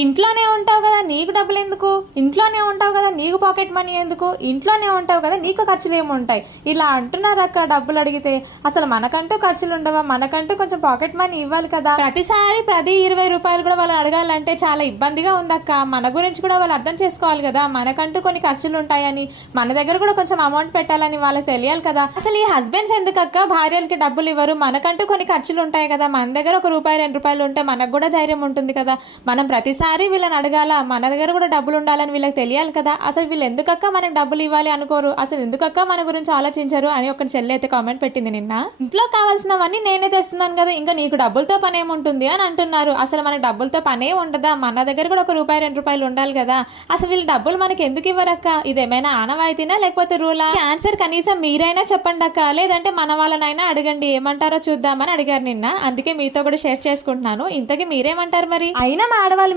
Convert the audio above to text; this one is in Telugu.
ఇంట్లోనే ఉంటావు కదా నీకు డబ్బులు ఎందుకు, ఇంట్లోనే ఉంటావు కదా నీకు పాకెట్ మనీ ఎందుకు, ఇంట్లోనే ఉంటావు కదా నీకు ఖర్చులు ఏముంటాయి, ఇలా అంటున్నారు అక్క. డబ్బులు అడిగితే అసలు మనకంటూ ఖర్చులు ఉండవా, మనకంటూ కొంచెం పాకెట్ మనీ ఇవ్వాలి కదా. ప్రతిసారి 20 రూపాయలు కూడా వాళ్ళు అడగాలంటే చాలా ఇబ్బందిగా ఉందక్క. మన గురించి కూడా వాళ్ళు అర్థం చేసుకోవాలి కదా, మనకంటూ కొన్ని ఖర్చులు ఉంటాయని, మన దగ్గర కూడా కొంచెం అమౌంట్ పెట్టాలని వాళ్ళకి తెలియాలి కదా. అసలు ఈ హస్బెండ్స్ ఎందుకక్క భార్యలకి డబ్బులు ఇవ్వరు, మనకంటూ కొన్ని ఖర్చులు ఉంటాయి కదా, మన దగ్గర ₹1 ₹2 ఉంటే మనకు కూడా ధైర్యం ఉంటుంది కదా. మనం ప్రతిసారి వీళ్ళని అడగాల, మన దగ్గర కూడా డబ్బులు ఉండాలని వీళ్ళకి తెలియాలి కదా. అసలు వీళ్ళు ఎందుకక్క మనకు డబ్బులు ఇవ్వాలి అనుకోరు, అసలు ఎందుకక్క మన గురించి ఆలోచించరు అని ఒక చెల్లి అయితే కామెంట్ పెట్టింది నిన్న. ఇంట్లో కావాల్సినవన్నీ నేనే తెస్తున్నాను కదా, ఇంకా నీకు డబ్బులతో పని ఏముంటుంది అని అంటున్నారు. అసలు మన డబ్బులతో పనే ఉండదా, మన దగ్గర కూడా ₹1 ₹2 ఉండాలి కదా. అసలు వీళ్ళు డబ్బులు మనకి ఎందుకు ఇవ్వరక్క, ఇదేమైనా ఆనవాయితీనా లేకపోతే రూలా? ఆన్సర్ కనీసం మీరైనా చెప్పండి అక్క, లేదంటే మన వాళ్ళనైనా అడగండి, ఏమంటారో చూద్దామని అడిగారు నిన్న. అందుకే మీతో కూడా షేర్ చేసుకుంటున్నాను. ఇంతకీ మీరేమంటారు మరి? అయినా మా ఆడవాళ్ళు